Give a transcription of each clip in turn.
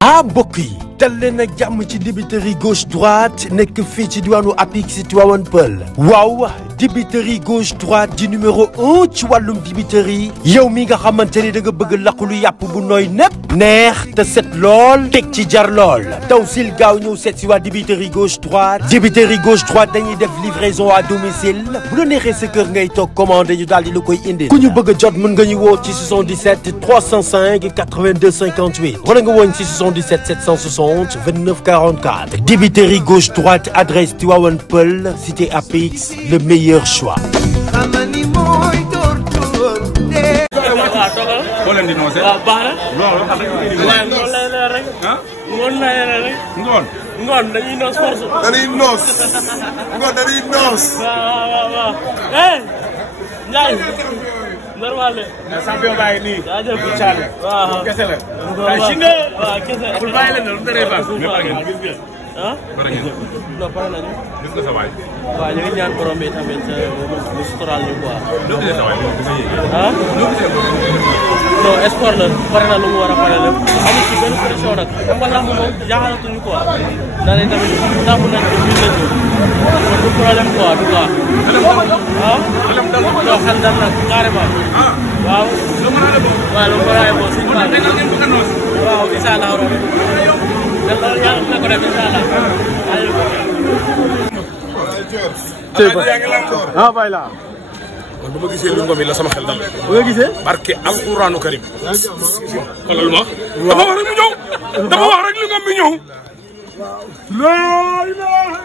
ah mbokk yi dal leen ak jàmm ci dibiteri gauche droite nekk fii ci diwaanu Apix Tivaouane Peulh waaw dibiteri gauche droite di numéro 1 ci wàllum dibiteri yow mi nga xamante ni da nga bëgg laqulu yàpp bu nooy nepp neex te set lool teg ci jar lool taw sil gaaw ñëw seet si waa dibiteri gauche droite dañuy def livraison à domicile bu la neexee sa kër ngay toog commandé ñu daal di la koy indil ku ñu bëgg a jot mën nga ñu woo ci 77 305 82 58 wala nga woon ci 77 760 29 44 dibiteri gauche droite adresse Tivaouane Peulh cité Apix le meilleur choix. boo leen di noosee. waaw baax na. loolu xam waaye ngoon lay leer rek. ah. ngoon lay leer rek. ngoon. ngoon dañuy noos force. dañuy noos. ngoon dañuy noos. waaw. eh. Ndiaye. normal de. champion baa ngi nii. jaajëf bu caale. waaw kese la. waaw Shinge. waaw kese. pour bàyyi leen lu mu tëree baax. ah. pare ngeen. non pare nañu. gis nga sa waay. waaw ñu ngi ñaan borom bi tamit mu sutural ñu quoi. loo gisee sa waay moom bi nga yéegee. ah. loo gisee moom. non sport la pare na lu mu war a pare lépp amul ci benn pression nag xam nga lamb moom jaaxalatuñu quoi ndax ne tamit lamb nañ ko biir lañ ko du problème quoi du quoi. ah. non xel dal na carrément. waaw. lu mën a def. waaw lu mën a yeboo suñu kon nag da ngeen bëgg a noos. waaw incha allah rabi. te loolu yàlla na ko def incha allah. ah bay la man bu ma gisee lu ngom yi la sama xel dal. bu nga gisee. barke alquranu karim. xoolal ma. dafa wax rek mu ñëw. dafa wax rek lu ngom bi ñëw. laa ilaaha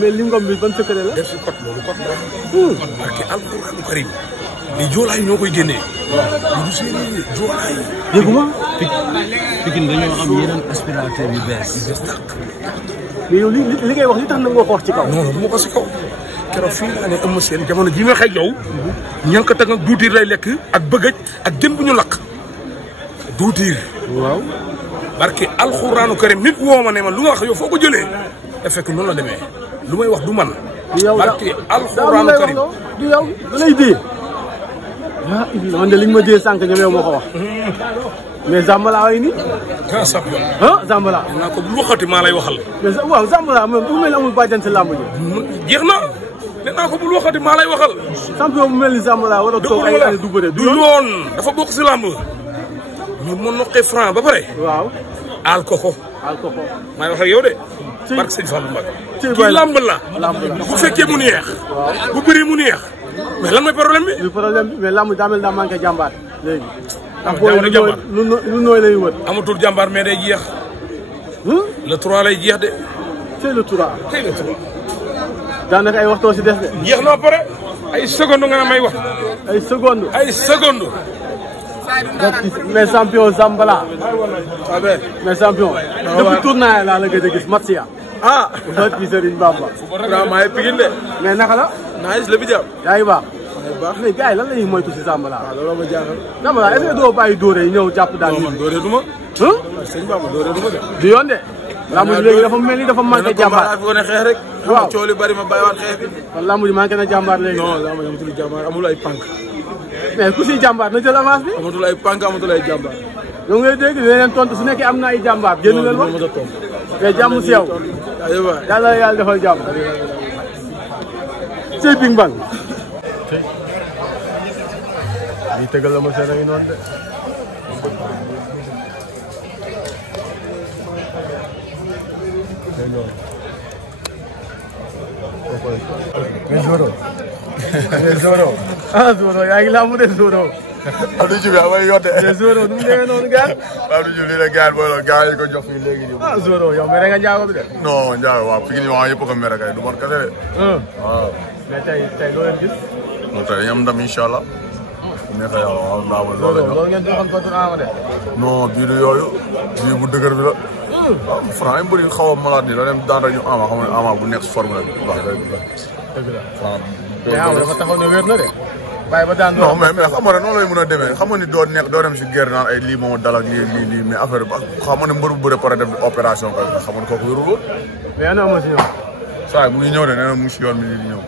mais li ngom bi ban secret la. def si code loolu code la. barke alquranu karim. li joolaay ñoo koy génnee. waaw du séeréer joolaay. dégguma. Pikine dañoo am yeneen aspirateur yu bees. mais yow li ngay wax li tax na nga ko wax ci kaw. non non bu ma ko si kaw. keroog fii laa ne Eumeu Sène jamono ji nga xëy yow. ña nga ko teg ak duutiir lay lekk ak bëggëj ak jën bu ñu lakk. duutiir. waaw. barke alxuraanu karim nit woo ma ne ma lu nga wax yow foo ko jëlee. te fekk noonu la demee. lu may wax du man. du yow barke alxuraanu karim du yow da lay dee. ah man de li nga ma dee sànq ñoom yow moo ko wax. mais Zambala ay ni. grand champion. ah Zambala. naa ko bu waxati maa lay waxal. mais waaw Zambala moom bu mel ni amul bàjjan si làmb ji. jeex na. nee naa ko bul waxati maa lay waxal. champion bu mel ni Zambala war a toog ay année du bëre. du yoon dafa bokk si làmb. mais mu noqee franc ba pare. waaw. aal koko. aal koko. maa ngi wax ak yow de. barke sëñ Fallou Mbacke. kii làmb la. bu fekkee mu neex. bu bëri mu neex. mais lan mooy problème bi. lu problème bi mais làmb daa mel daa manqué jàmbaar léegi. jamono jàmbaar lu nooy lay wër. amatul jàmbaar mais day jeex. le 3 lay jeex de. c'est le 3. tey le 3. daanaka ay waxtoo si des de. jeex na pare. ay seconde nga may wax. ay seconde. ay seconde. mais champion Zambala. mais champion. depuis tournoi laa la gëj a gis match ya. ah. loolu ci Serigne Bamba. vraiment ay Pikine de. mais naka la. naa gis lépp jàmm. yaa ngi baax. mais gars yi lan la ñuy moytu si Zambala. waaw looloo ma jaaxal. Zambala est-ce que doo bàyyi dóore yi ñëw jàpp daal. non man dóore du ma. sëñ Bamba dóore du ma de. du yoon de. lamb ji léegi dafa mel ni dafa manqué jàmbaar. wane xeex rek. waaw coow li bari ma bàyyiwaat xeex bi. kon lamb ji manqué na jàmbaar léegi. non lamb ji amatul jàmbaar amul ay pànk. mais ku si jàmbaar na jël avance bi. amatul ay pànk amatul ay jàmbaar. yow ngay dégg leneen tontu su nekkee am na ay jàmbaar génn leen wax. mais jàmm si yow. yàlla yàlla defal jàmm. Sey Bing Bang. lii tegal la ma seen a ngi noonu de. mais Zoro. mais Zoro. ah Zoro yaa ngi laamu de Zoro. Abdou Diouf yaa may yotte. mais Zoro nu mu demee noonu gaan. Abdou Diouf lii la gaan booy la gaa yi ko jox fii léegi nii. ah Zoro yow mere nga njaago bi de. non njaago waaw fi ñu wax yëpp ko mere kay du bon kese de. waaw. mais tey loo leen gis. non tey dañuy am ndam incha allah. neex na yàlla waaw ndaawal loolu ngeen doxal contre Ama de. non bii du yooyu. bii bu dëgër bi la. waaw Franc ay mbër yu xaw a malade nii la dem daan rek ñu Ama xam nga Ama bu nekk si forme la waaw dëgg la. dëgg la Franc. mais Ama dafa taxaw ne wér na de. bàyyi ba daan non mais xam nga noonu lay mën a demee xam nga ni doo nekk doo dem si guerre naan ay lii moo dal ak lii mais affaire bi xam nga ne mbër bu bëre pare def opération ko xam nga kooku wérul woon. mais ana ma si ñëw. saa mu ngi ñëw de nee na mu ngi si yoon bi di ñëw.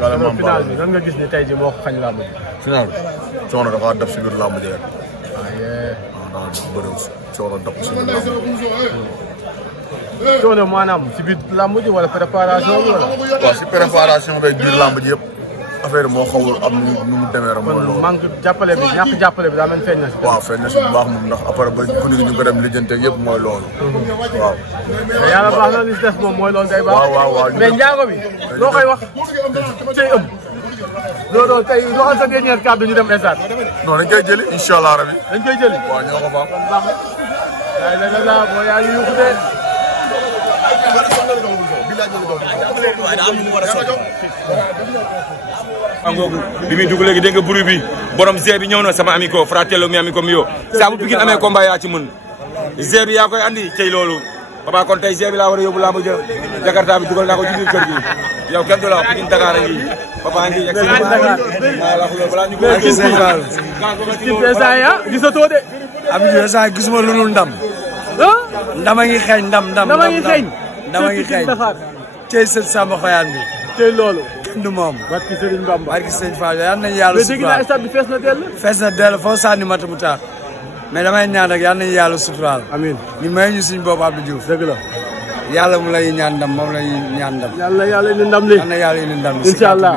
daal maam final bi nan nga gis ni tey ji moo ko xañ làmb ji. final bi coono dafa def si biir làmb ji rek. waaw bëri coono def si biir làmb ji. coono maanaam si biir làmb ji wala préparation bi wala. waaw si préparation beeg biir làmb ji yëpp affaire moo xawul am nu mu demee rek. kon manque jàppale bi ñàkk jàppale bi daa mel feeñ na si. waaw feeñ na si bu baax moom ndax après ba guddi gi ñu ko dem lijjante yëpp mooy loolu. waaw. mais yàlla baax na li si des moom mooy loolu day baax. waaw mais njaago bi loo koy wax tey ëpp. loolu tey waxal sa dernier kàddu ñu dem stade. non dañ koy jëli incha allah rabi. dañ koy jëli. waaw ñoo ko faax. kon baax na. la boo yaa ngi yuuxu de. angoogu bi muy dugg léegi dégg nga bruit bi borom Zé bi ñëw na sama amico fratello mi amico mio saa bu Pikine amee combat yaa ci mën Zé bi yaa koy andi tey loolu papa kon tey Zé bi laa war a yóbbu laa ma jëm Jakarta bi dugal naa ko ci biir kër gi yow kenn du la wax Pikine Dakar a ngi papa ngi yegg si la ko balaa ñu ko gis nañ daal gisatoo de Abdou sa gisuma lu dul ndam ndama ngi xeeñ ndam dama ngi xeeñ ndama ngi xeeñ tey sët Samba Xoyaan bi tey loolu kenn du moom barki Serigne Bamba barki Serigne Fall yal nañu yàlla mais dégg naa stade bi fees na dell fees na dell foo sànni mat mu taax mais damay ñaan rek yal nañu yàlla suturaal amiin ñu may ñu suñu bopp Abdou Diouf dëgg la yàlla mu lay ñaan ndam moom lay ñaan ndam yàlla indi ndam li yal na yàlla indi ndam incha allah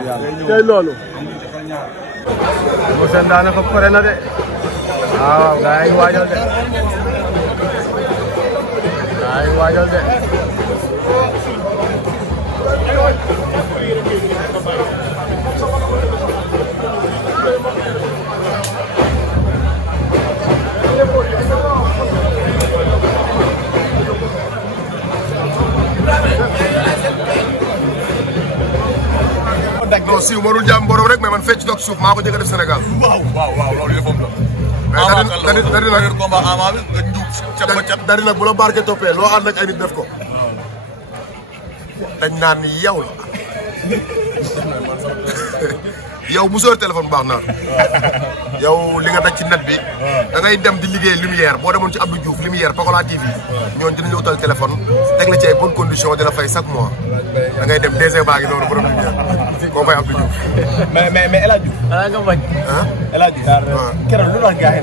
tey loolu mo seen daanaka pare na de waaw gaa yi waajal de gaa yi waajal de non siiw mënul jàmm borom rek mais man fecc toog suuf maa ko njëkk a def Sénégal. waaw loolu yëppam la. mais dari nag combat ama bi nga njuub cat ba cat. dari nag bu la barke toppee loo ànd ak ay nit def ko. dañ naan yow la. yow mu sóor téléphone bu baax naan. yow li nga daj ci net bi. da ngay dem di liggéey lumière boo demoon ci Abdou Diouf lumière Pokola TV ñooñu dinañu utal téléphone teg la ci ay bonnes conditions di la fay chaque mois da ngay dem DG baa ngi noonu borom lumière koo koy Abdou Diouf. mais El Hadj Diouf. xanaa nga bañ. El Hadj Diouf. waaw keroog lu tax gars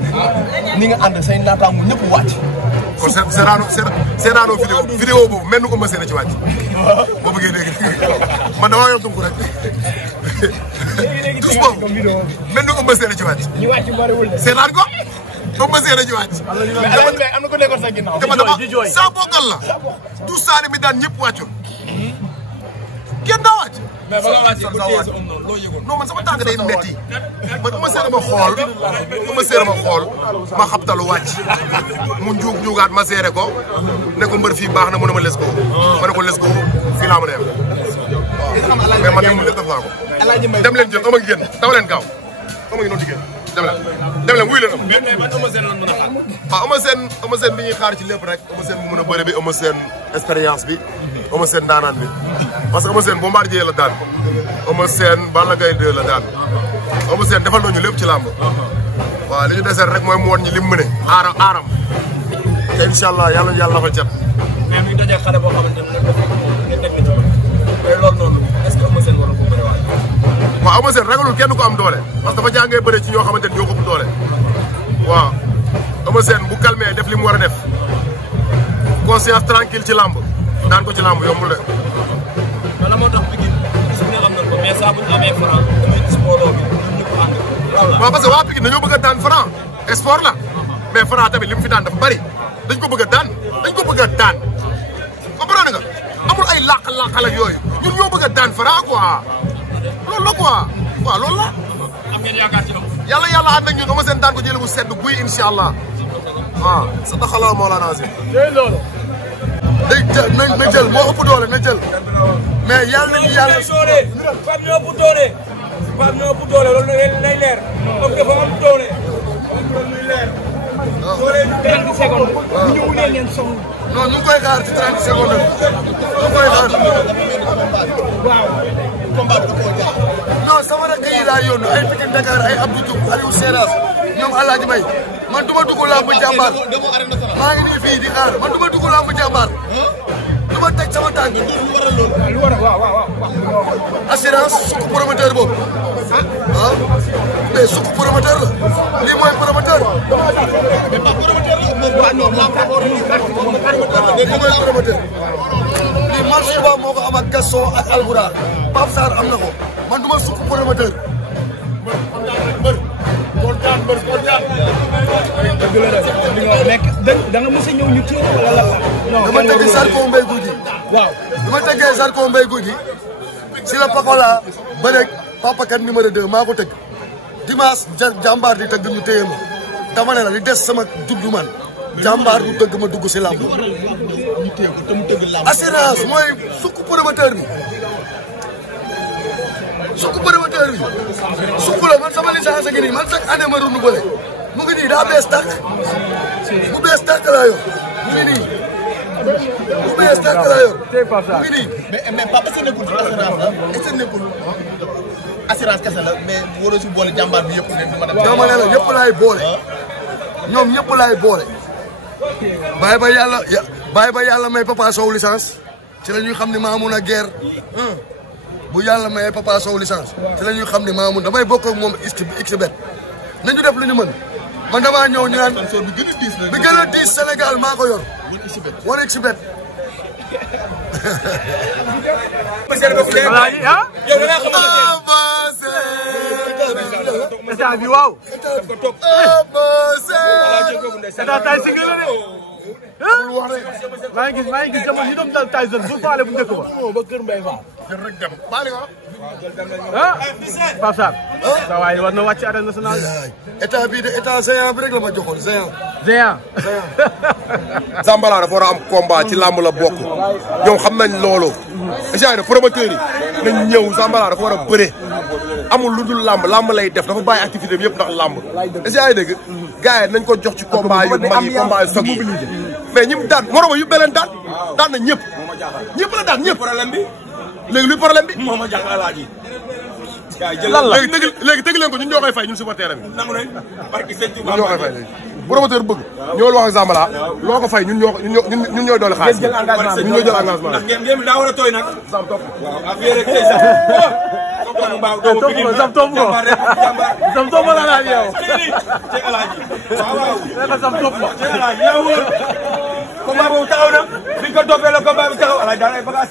yi ni nga ànd say naataango ñëpp wàcc. kon seetaanoo vidéo boobu mel ni ko mësee na ci wàcc. boo bëggee dégg man damaa yor dugg rek. tous boobu mel ni ko mësee na ci wàcc. ñu wàcc bariwul de. seetaan ko ba mësee na ci wàcc. am na ko nekkoon sa ginnaaw. dama saa bokkal la. tout ça mi daan ñëpp wàccoon. kenn daa wàcc. mais ba nga wàccee bu téye sa noonu loo yëgoon. non man sama tànk day metti man ma seere ma xool ma xabtalu wàcc mu njuugaat ma seere ko ne ko mbër fii baax na mu ne ma les ko ma ne ko les ko fii laa mën a yem mais man de mu def naa ko dem leen jël ama ngi génn daw leen gaaw ama ngi noonu di génn dem leen wuy leen am waaw ama seen bi ñuy xaar ci lépp rek ama seen bu mën a bëre bi ama seen expérience bi ama seen daanaan bi parce que ama seen Bombardier la daan ama seen Balla Gaye 2 la daan ama seen defal nañu lépp ci làmb waaw li ñu desee rek mooy mu won ñi lim mëne aaram te incha allah yàlla fa cat mais mi ngi dajee xale boo xamante ne ngeen teg na ci mais loolu noonu est-ce que ama seen war na ko bëre waay waaw ama seen ragalul kenn ko am doole parce que dafa jàngee bëre ci ñoo xamante ne ñoo ko ëpp doole waaw ama seen bu calmé def li mu war a def conscience tranquille ci làmb daan ko ci làmb yombul de. loolu moo tax Pikine su ne am na ko mais saa bu ñu amee Franc damay gis mbooloo bi ñëpp ànd. waaw parce que waa Pikine dañoo bëgg a daan Franc sport la mais Franc tamit li mu fi daan dafa bari dañ ko bëgg a daan comprendre nga amul ay làq-làqal ak yooyu ñun ñoo bëgg a daan Franc quoi loolu la quoi waaw loolu la. am ngeen yaakaar ci loolu. yàlla ànd ak ñun dama seen daan ko jëlee bu sedd guy incha allah waaw sa taxalaa moo la naasi. loolu. na jël moo ëpp doole na jël mais yàlla nañu yàlla. Pape ñoo ëpp doole. Pape ñoo ëpp doole loolu lay leer. comme dafa am doole. doole 30 secondes. bu ñu wulee ngeen song. non ñu ngi koy xaar ci 30 secondes ñu ngi koy xaar. waaw. combat bi da koo jaar. non sama rakk yi laa yónni ay Pikine Dakar ay Abdou Diouf Aliou Seras ñoom Alaaji May man du ma dugg làmb jàmbaar maa ngi nii fii di xaar man du ma dugg làmb jàmbaar du ma teg sama tànk. lu war a waaw. assurance sukk promoteur boobu. ah mais sukk promoteur la lii mooy promoteur. mais pas promoteur la moom waa non lii mooy promoteur. lii marché ba moo ko am ak Gaston ak Albourakh Pape Sarr am na ko man du ma sukk promoteur. da nga mos a ñëw ñu téye wala lan la. dama tëgg Zarko Mbaye Gouy Gui. waaw dama tëggee Zarko Mbaye Gouy Gui si la Pakola ba rek Papa Kane numéro 2 maa ko tëgg dimanche jàmbaar di tëgg ñu téye ma dama ne la li des sama juddu man jàmbaar du tëgg ma dugg si làmb. assurance mooy sukk promoteur bi. sukk promoteur bi sukk la man sama licence ngi nii man chaque année ma renouvelé mu ngi nii daa bees tàkk bu bees tàkk laa yor mu ngi nii bu bees tàkk laa yor mu ngi nii. mais Pape est-ce que nekkul ci assurance la est-ce que nekkul assurance kese la mais waroo si boole jàmbaar bi yëpp ne du ma dem. dama ne la ñëpp laay boole ñoom ñëpp laay boole bàyyi ba yàlla may Papa Sow licence ci la ñuy xam ne maa mun a guerre. bu yàlla mayee Papa Sow licence ci la ñuy xam ne maamun damay bokk ak moom xbet nañu def lu ñu mën man damaa ñëw ñu naan bi gën a diis Sénégal maa ko yor wan xbet maa ngi gis jamono yi doon dal Tyson bu faale bu njëkk ba. ba Kër Mbaye Fall. kër rek dem baali nga ah Pape Sarr. saa waay war na wàcc arène nationale. état bii de état géant bi rek la ma joxoon géant. géant. Zambala dafa war a am combat ci làmb la bokk ñoom xam nañ loolu. échange de promoteurs yi nañ ñëw Zambala dafa war a bëre amul lu dul làmb lay def dafa bàyyi activité bi yëpp ndax làmb. échange dëgg gars yi nañ ko jox ci combat yu mag yi combat yu soog yi mais ñi mu daan moroma yu beleen daan na ñëpp la daan ñëpp. problème bi léegi luy problème bi. moo ma jàng alaaji. lan la léegi tëgg leen ko ñun ñoo koy fay ñun supporter bi. nangu nañ barki sëñ Tuubaa ñun ñoo koy fay léegi. promoteur bëgg ñëwal wax ak Zambala loo ko fay ñun ñooy doole xaalis ñun ñoo jël engagement ndax ngeen daa war a tooy nag. Sam topp waaw affaire rek tey sax. Sam topp la laaj yow. ci alaaji. waaw Sam topp la. ci alaaji yaa wóor. combat boobu taxaw na. bi ko toppee la combat bi taxaw alaaji daal ay bagages